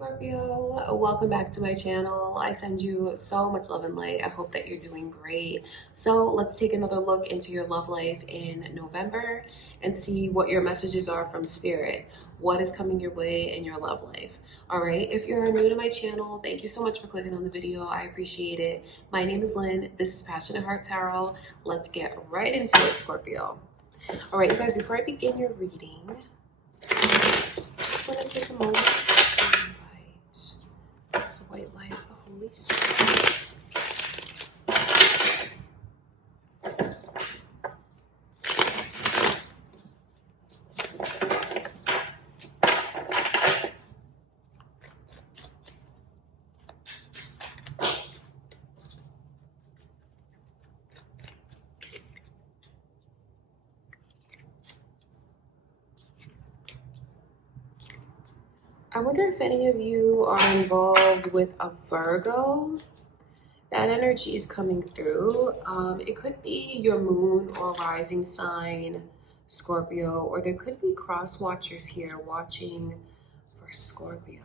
Scorpio, welcome back to my channel. I send you so much love and light. I hope that you're doing great. So let's take another look into your love life in November and see what your messages are from Spirit. What is coming your way in your love life? All right, if you're new to my channel, thank you so much for clicking on the video. I appreciate it. My name is Lynn. This is Passionate Heart Tarot. Let's get right into it, Scorpio. All right, you guys, before I begin your reading, I just want to take a moment to invite the white light of the Holy Spirit. I wonder if any of you are involved with a Virgo. That energy is coming through. It could be your moon or rising sign, Scorpio, or there could be cross watchers here watching for Scorpio.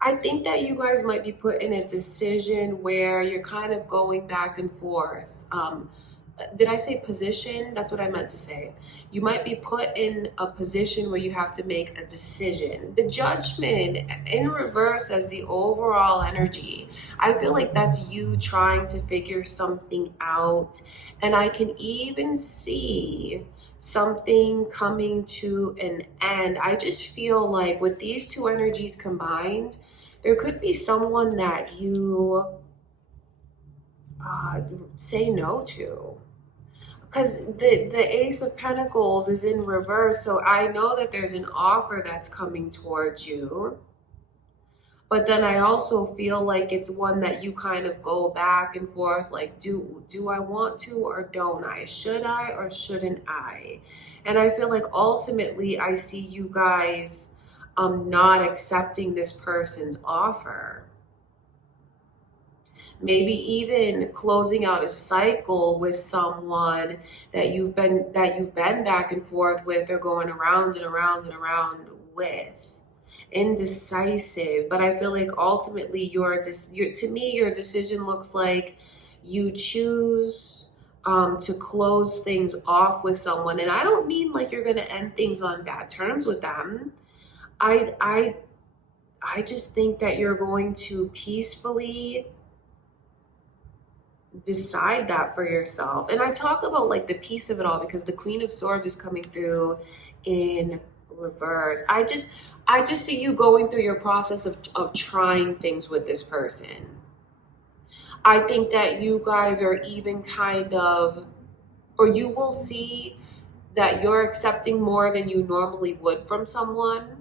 I think that you guys might be put in a decision where you're kind of going back and forth. Did I say position? That's what I meant to say. You might be put in a position where you have to make a decision. The judgment in reverse as the overall energy. I feel like that's you trying to figure something out. And I can even see something coming to an end. I just feel like with these two energies combined, there could be someone that you say no to. Because the Ace of Pentacles is in reverse, so I know that there's an offer that's coming towards you. But then I also feel like it's one that you kind of go back and forth, like, do I want to or don't I? Should I or shouldn't I? And I feel like ultimately I see you guys not accepting this person's offer. Maybe even closing out a cycle with someone that you've been back and forth with, or going around and around and around with. Indecisive, but I feel like ultimately to me your decision looks like you choose to close things off with someone, and I don't mean like you're going to end things on bad terms with them. I just think that you're going to peacefully decide that for yourself. And I talk about like the peace of it all because the Queen of Swords is coming through in reverse. I just see you going through your process of trying things with this person. I think that you guys are even kind of, or you will see that you're accepting more than you normally would from someone.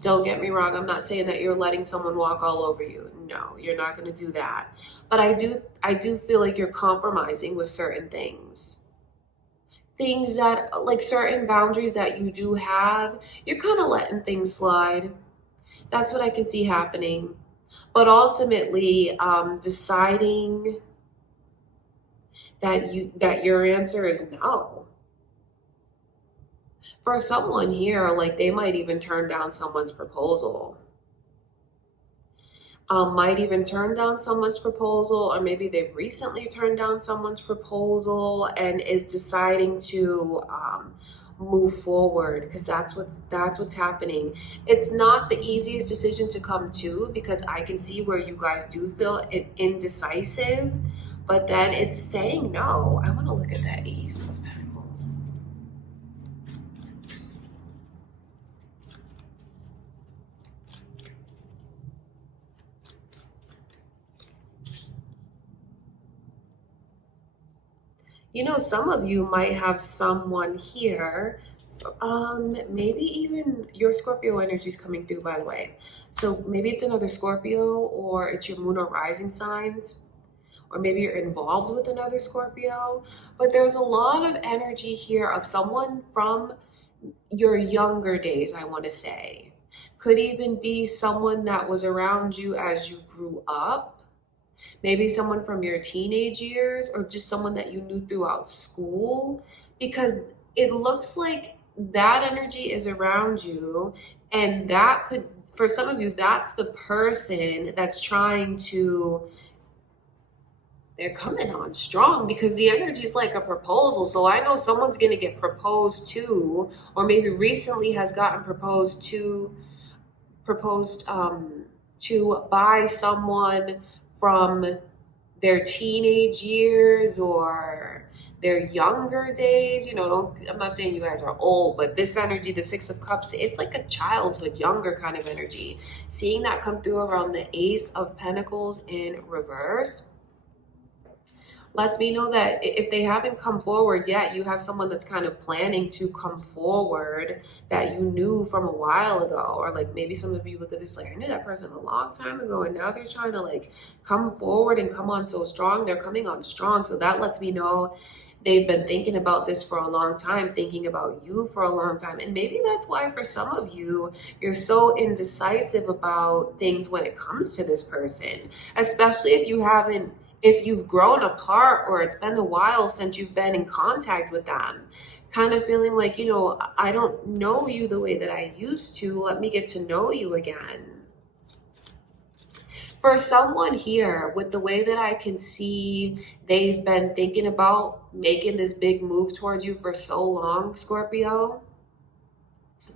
Don't get me wrong, I'm not saying that you're letting someone walk all over you. No, you're not going to do that. But I do feel like you're compromising with certain things. Things that, like certain boundaries that you do have, you're kind of letting things slide. That's what I can see happening. But ultimately, deciding that your answer is no. For someone here, like they might even turn down someone's proposal. Might even turn down someone's proposal, or maybe they've recently turned down someone's proposal and is deciding to move forward, because that's what's happening. It's not the easiest decision to come to, because I can see where you guys do feel indecisive, but then it's saying no. I want to look at that Ace of Pentacles. You know, some of you might have someone here, maybe even your Scorpio energy is coming through, by the way. So maybe it's another Scorpio, or it's your moon or rising signs, or maybe you're involved with another Scorpio. But there's a lot of energy here of someone from your younger days, I want to say. Could even be someone that was around you as you grew up. Maybe someone from your teenage years, or just someone that you knew throughout school, because it looks like that energy is around you, and that could, for some of you, that's the person that's trying to, they're coming on strong because the energy is like a proposal. So I know someone's going to get proposed to, or maybe recently has gotten proposed to by someone from their teenage years or their younger days. You know, I'm not saying you guys are old, but this energy, the Six of Cups, it's like a childhood, younger kind of energy. Seeing that come through around the Ace of Pentacles in reverse lets me know that if they haven't come forward yet, you have someone that's kind of planning to come forward that you knew from a while ago. Or like maybe some of you look at this like, I knew that person a long time ago and now they're trying to like come forward and come on so strong. They're coming on strong. So that lets me know they've been thinking about this for a long time, thinking about you for a long time. And maybe that's why for some of you, you're so indecisive about things when it comes to this person, especially if you've grown apart or it's been a while since you've been in contact with them, kind of feeling like, you know, I don't know you the way that I used to. Let me get to know you again. For someone here, with the way that I can see they've been thinking about making this big move towards you for so long, Scorpio,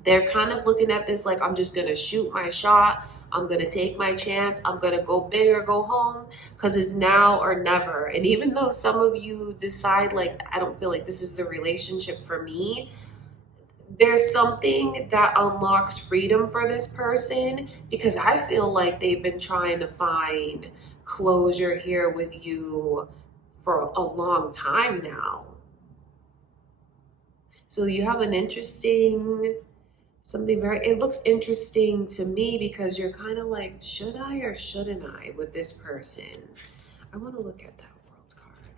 they're kind of looking at this like, I'm just going to shoot my shot. I'm going to take my chance. I'm going to go big or go home because it's now or never. And even though some of you decide like, I don't feel like this is the relationship for me, there's something that unlocks freedom for this person because I feel like they've been trying to find closure here with you for a long time now. So you have an interesting, it looks interesting to me because you're kind of like, should I or shouldn't I with this person? I want to look at that World card.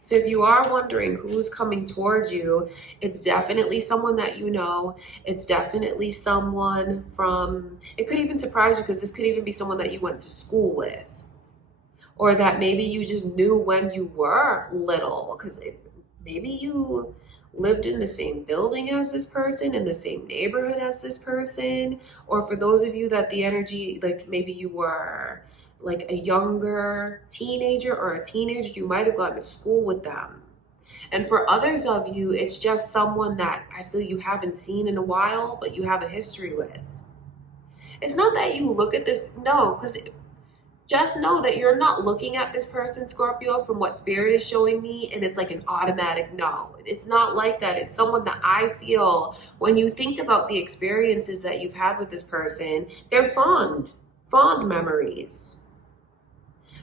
So if you are wondering who's coming towards you, it's definitely someone that you know. It's definitely someone from, it could even surprise you because this could even be someone that you went to school with. Or that maybe you just knew when you were little because maybe you lived in the same building as this person, in the same neighborhood as this person. Or for those of you that the energy, like maybe you were like a younger teenager or a teenager, you might have gone to school with them. And for others of you, it's just someone that I feel you haven't seen in a while, but you have a history with. It's not that you look at this, no, because just know that you're not looking at this person, Scorpio, from what Spirit is showing me, and it's like an automatic no. It's not like that. It's someone that I feel when you think about the experiences that you've had with this person, they're fond memories.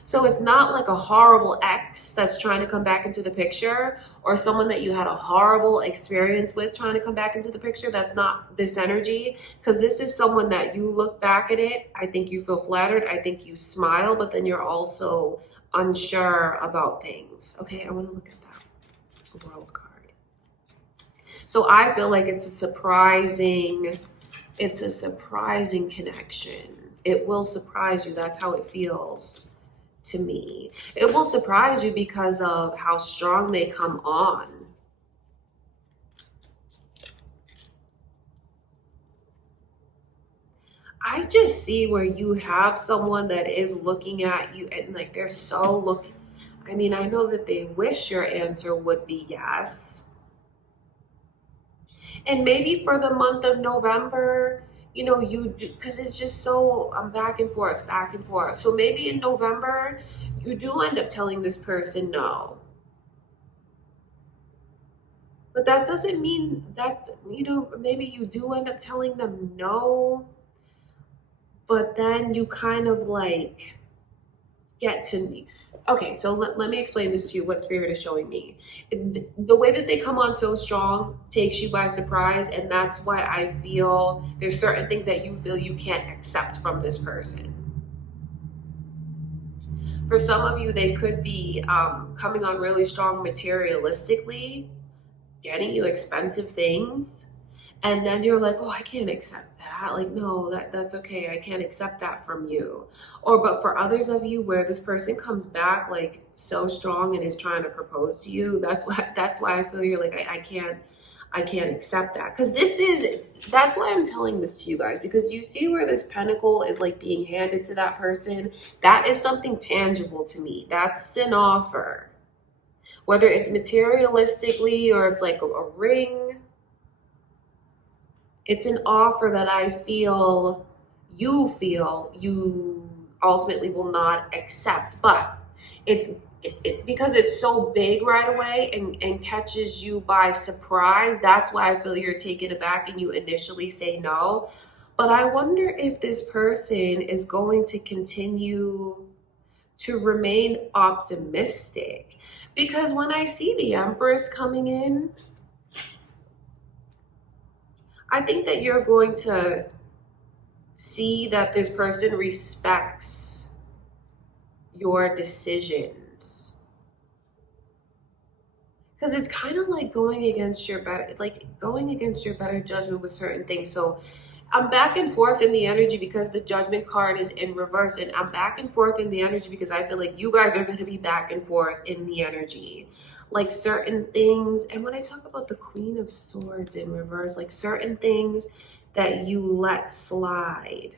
So it's not like a horrible ex that's trying to come back into the picture or someone that you had a horrible experience with trying to come back into the picture. That's not this energy, because this is someone that you look back at it. I think you feel flattered. I think you smile, but then you're also unsure about things. Okay, I want to look at that World card. So I feel like it's a surprising connection. It will surprise you. That's how it feels to me. It will surprise you because of how strong they come on. I just see where you have someone that is looking at you and like they're so looking. I mean, I know that they wish your answer would be yes. And maybe for the month of November, you know, you do, because it's just so back and forth. So maybe in November, you do end up telling this person no. But that doesn't mean that, you know, maybe you do end up telling them no, but then you kind of like get to, okay, so let me explain this to you, what Spirit is showing me. The way that they come on so strong takes you by surprise, and that's why I feel there's certain things that you feel you can't accept from this person. For some of you, they could be coming on really strong materialistically, getting you expensive things, and then you're like, oh, I can't accept that. Like, no, that's okay. I can't accept that from you. But for others of you where this person comes back like so strong and is trying to propose to you, that's why I feel you're like, I can't accept that. Because that's why I'm telling this to you guys. Because you see where this pentacle is like being handed to that person? That is something tangible to me. That's an offer. Whether it's materialistically or it's like a ring, it's an offer that I feel you ultimately will not accept. But it's because it's so big right away and catches you by surprise. That's why I feel you're taken aback and you initially say no. But I wonder if this person is going to continue to remain optimistic. Because when I see the Empress coming in, I think that you're going to see that this person respects your decisions. Because it's kind of like going against your better judgment with certain things. So I'm back and forth in the energy because the Judgment card is in reverse, and I'm back and forth in the energy because I feel like you guys are going to be back and forth in the energy. Like certain things, and when I talk about the Queen of Swords in reverse, like certain things that you let slide.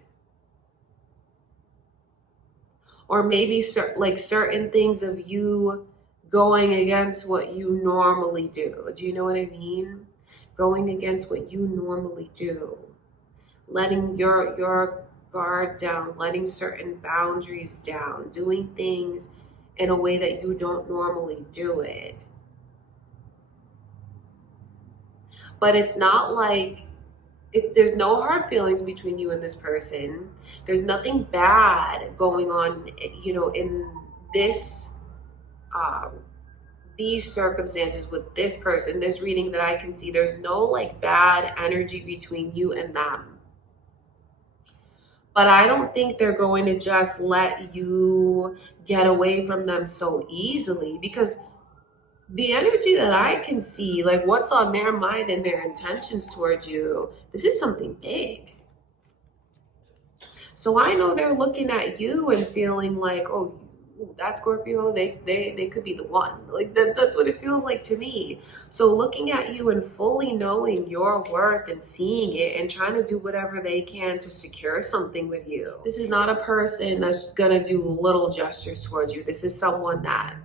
Or maybe certain things of you going against what you normally do. Do you know what I mean? Going against what you normally do. Letting your guard down, letting certain boundaries down, doing things in a way that you don't normally do it. But it's not like, there's no hard feelings between you and this person. There's nothing bad going on, in this, these circumstances with this person, this reading that I can see. There's no like bad energy between you and them. But I don't think they're going to just let you get away from them so easily, because the energy that I can see, like what's on their mind and their intentions towards you, this is something big. So I know they're looking at you and feeling like, oh, that Scorpio, they could be the one. Like that's what it feels like to me. So looking at you and fully knowing your worth and seeing it and trying to do whatever they can to secure something with you. This is not a person that's just gonna do little gestures towards you. This is someone that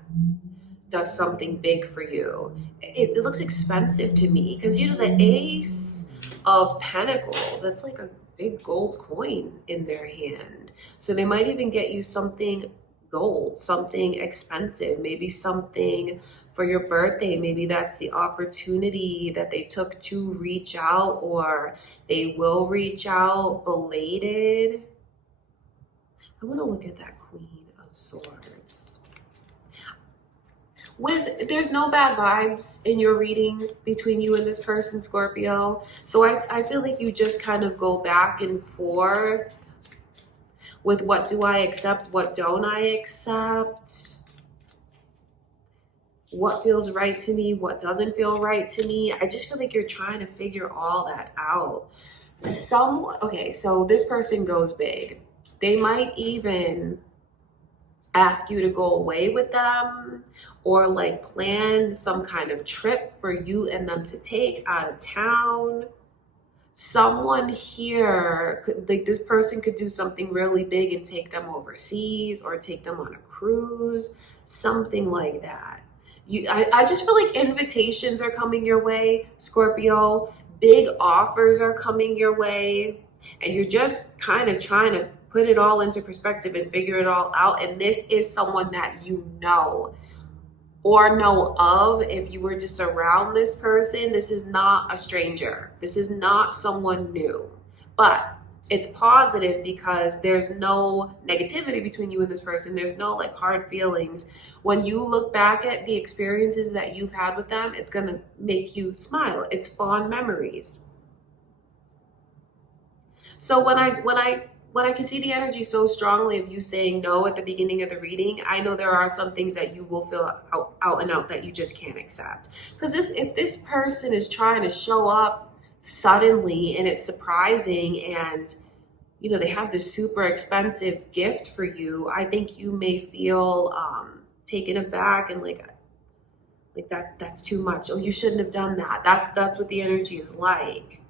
does something big for you. It looks expensive to me because the Ace of Pentacles, that's like a big gold coin in their hand. So they might even get you something gold, something expensive, maybe something for your birthday. Maybe that's the opportunity that they took to reach out, or they will reach out belated. I want to look at that Queen of Swords. There's no bad vibes in your reading between you and this person, Scorpio. So I feel like you just kind of go back and forth with what do I accept, what don't I accept, what feels right to me, what doesn't feel right to me. I just feel like you're trying to figure all that out. Okay, so this person goes big. They might even ask you to go away with them, or like plan some kind of trip for you and them to take out of town. Someone here this person could do something really big and take them overseas, or take them on a cruise, something like that. I just feel like invitations are coming your way, Scorpio. Big offers are coming your way, and you're just kind of trying to put it all into perspective and figure it all out. And this is someone that you know or know of. If you were just around this person, this is not a stranger. This is not someone new. But it's positive because there's no negativity between you and this person. There's no like hard feelings. When you look back at the experiences that you've had with them, it's going to make you smile. It's fond memories. So when I can see the energy so strongly of you saying no at the beginning of the reading, I know there are some things that you will feel out and out that you just can't accept. Because if this person is trying to show up suddenly and it's surprising, and they have this super expensive gift for you, I think you may feel taken aback and like Like that's too much. Oh, you shouldn't have done that. That's what the energy is like.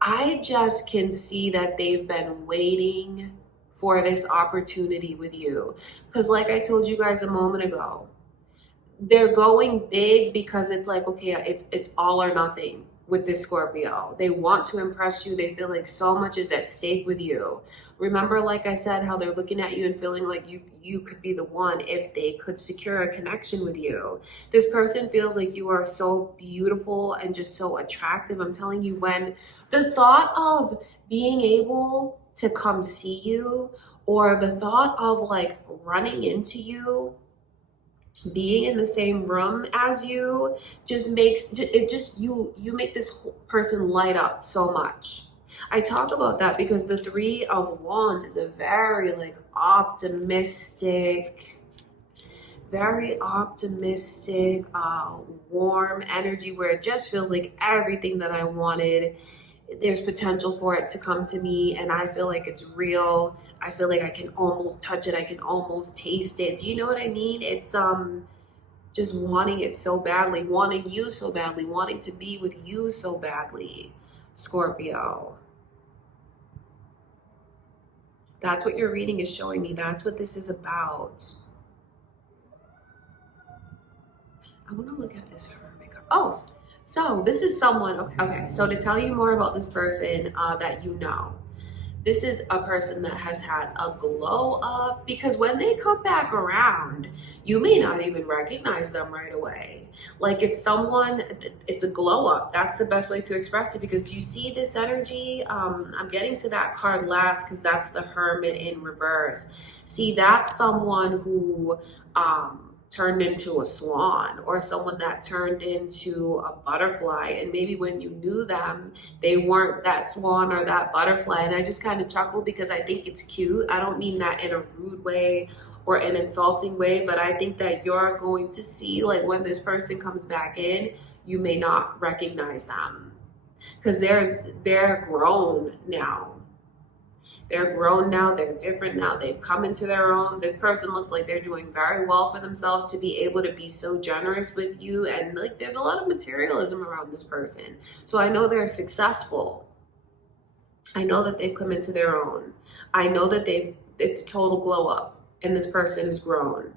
I just can see that they've been waiting for this opportunity with you. Because like I told you guys a moment ago, they're going big because it's like, okay, it's all or nothing with this Scorpio. They want to impress you. They feel like so much is at stake with you. Remember, like I said, how they're looking at you and feeling like you could be the one if they could secure a connection with you. This person feels like you are so beautiful and just so attractive. I'm telling you, when the thought of being able to come see you, or the thought of like running into you, being in the same room as you, just makes it just you make this person light up so much. I talk about that because the Three of Wands is a very like optimistic, warm energy where it just feels like everything that I wanted, there's potential for it to come to me, and I feel like it's real. I feel like I can almost touch it. I can almost taste it. Do you know what I mean? It's just wanting it so badly, wanting you so badly, wanting to be with you so badly, Scorpio. That's what your reading is showing me. That's what this is about. I want to look at this Hermit card. Oh, so this is someone, okay, so to tell you more about this person that you know, this is a person that has had a glow up, because when they come back around, you may not even recognize them right away. Like it's someone, it's a glow up. That's the best way to express it, because do you see this energy? I'm getting to that card last because that's the Hermit in reverse. See, that's someone who turned into a swan, or someone that turned into a butterfly, and maybe when you knew them they weren't that swan or that butterfly. And I just kind of chuckle because I think it's cute. I don't mean that in a rude way or an insulting way, but I think that you're going to see, like, when this person comes back in, you may not recognize them because they're grown now. They're grown now, they're different now, they've come into their own. This person looks like they're doing very well for themselves to be able to be so generous with you. And like there's a lot of materialism around this person. So I know they're successful. I know that they've come into their own. I know that it's a total glow up, and this person is grown.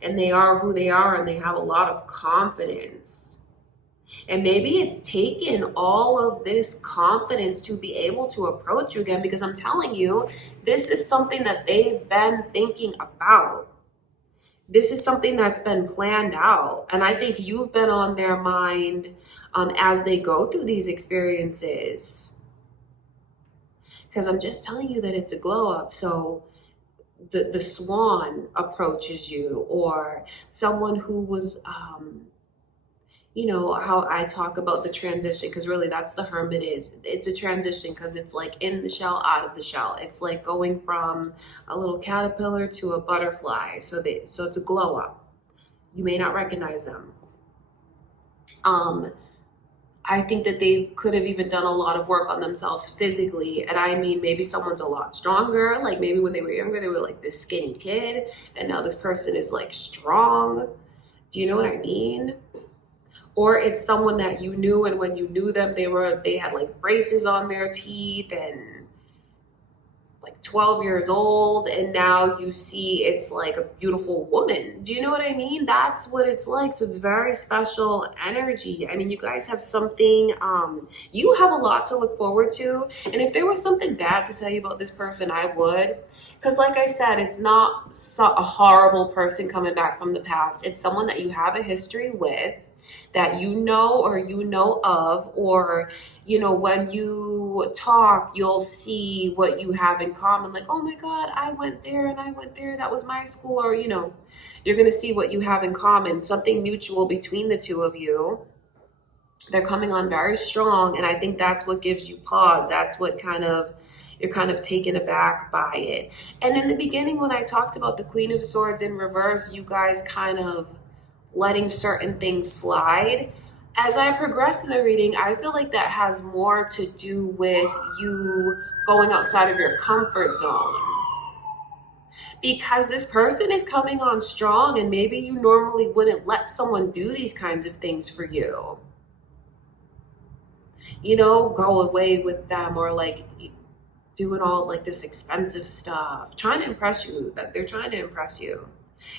And they are who they are, and they have a lot of confidence. And maybe it's taken all of this confidence to be able to approach you again, because I'm telling you, this is something that they've been thinking about. This is something that's been planned out. And I think you've been on their mind as they go through these experiences. Because I'm just telling you that it's a glow up. So the swan approaches you, or someone who was... you know how I talk about the transition, because really that's the Hermit is. It's a transition because it's like in the shell, out of the shell. It's like going from a little caterpillar to a butterfly. So it's a glow up. You may not recognize them. I think that they could have even done a lot of work on themselves physically. And I mean, maybe someone's a lot stronger. Like maybe when they were younger, they were like this skinny kid, and now this person is like strong. Do you know what I mean? Or it's someone that you knew, and when you knew them, they had like braces on their teeth and like 12 years old, and now you see it's like a beautiful woman. Do you know what I mean? That's what it's like. So it's very special energy. I mean, you guys have something, you have a lot to look forward to. And if there was something bad to tell you about this person, I would. Because like I said, it's not a horrible person coming back from the past. It's someone that you have a history with, that you know or you know of, or you know, when you talk you'll see what you have in common, like, oh my god, I went there and I went there, that was my school. Or you know, you're going to see what you have in common, something mutual between the two of you. They're coming on very strong, and I think that's what gives you pause. That's what you're kind of taken aback by it. And in the beginning, when I talked about the Queen of Swords in reverse, you guys kind of letting certain things slide. As I progress in the reading, I feel like that has more to do with you going outside of your comfort zone. because this person is coming on strong, and maybe you normally wouldn't let someone do these kinds of things for you. You know, go away with them, or like doing all like this expensive stuff, trying to impress you, that they're trying to impress you.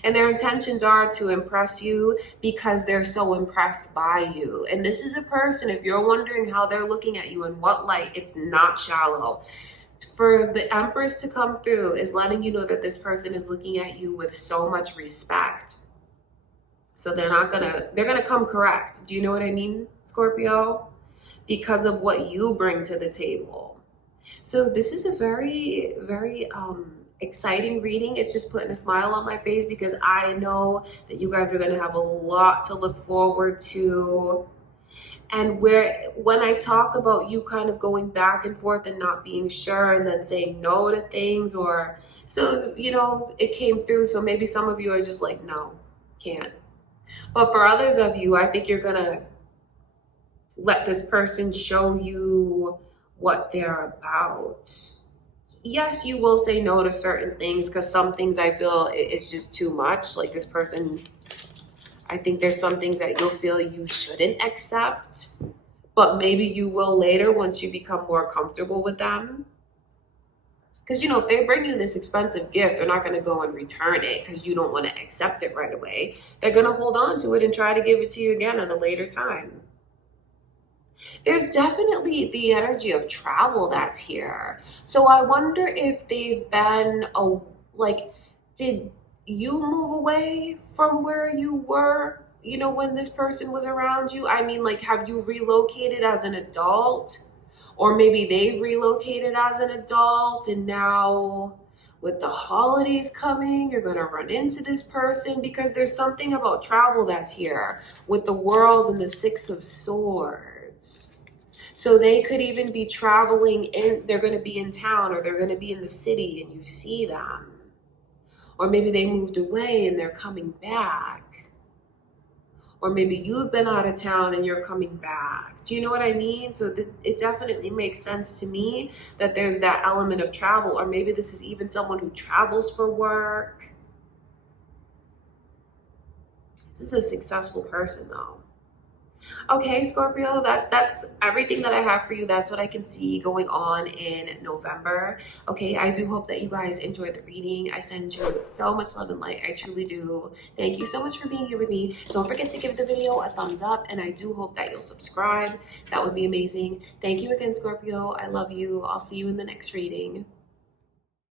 And their intentions are to impress you because they're so impressed by you. And this is a person, if you're wondering how they're looking at you and what light, it's not shallow. For the Empress to come through is letting you know that this person is looking at you with so much respect. So they're gonna come correct. Do you know what I mean, Scorpio? Because of what you bring to the table. So this is a very, very exciting reading. It's just putting a smile on my face because I know that you guys are going to have a lot to look forward to. And when I talk about you kind of going back and forth and not being sure and then saying no to things, or so, you know, it came through. So maybe some of you are just like, no, can't. But for others of you, I think you're going to let this person show you what they're about. Yes, you will say no to certain things because some things I feel it's just too much. Like this person, I think there's some things that you'll feel you shouldn't accept, but maybe you will later once you become more comfortable with them. Because, you know, if they bring you this expensive gift, they're not going to go and return it because you don't want to accept it right away. They're going to hold on to it and try to give it to you again at a later time. There's definitely the energy of travel that's here. So I wonder if they've been, did you move away from where you were, you know, when this person was around you? I mean, like, have you relocated as an adult? Or maybe they relocated as an adult, and now with the holidays coming, you're going to run into this person, because there's something about travel that's here with the World and the Six of Swords. So they could even be traveling in, they're going to be in town, or they're going to be in the city and you see them. Or maybe they moved away and they're coming back. Or maybe you've been out of town and you're coming back. Do you know what I mean? So it definitely makes sense to me that there's that element of travel. Or maybe this is even someone who travels for work. This is a successful person though. Okay, Scorpio, that's everything that I have for you. That's what I can see going on in November. Okay, I do hope that you guys enjoyed the reading. I send you so much love and light. I truly do. Thank you so much for being here with me. Don't forget to give the video a thumbs up, and I do hope that you'll subscribe. That would be amazing. Thank you again, Scorpio. I love you. I'll see you in the next reading.